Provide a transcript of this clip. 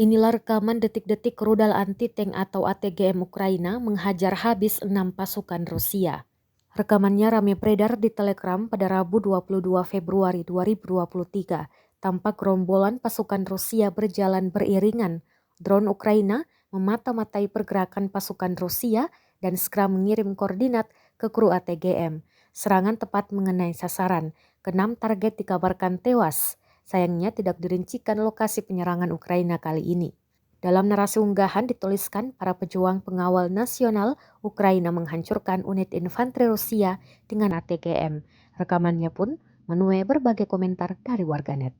Inilah rekaman detik-detik rudal anti-tank atau ATGM Ukraina menghajar habis 6 pasukan Rusia. Rekamannya ramai beredar di Telegram pada Rabu 22 Februari 2023. Tampak gerombolan pasukan Rusia berjalan beriringan. Drone Ukraina memata-matai pergerakan pasukan Rusia dan segera mengirim koordinat ke kru ATGM. Serangan tepat mengenai sasaran. Keenam target dikabarkan tewas. Sayangnya tidak dirincikan lokasi penyerangan Ukraina kali ini. Dalam narasi unggahan dituliskan para pejuang pengawal nasional Ukraina menghancurkan unit infanteri Rusia dengan ATGM. Rekamannya pun menuai berbagai komentar dari warganet.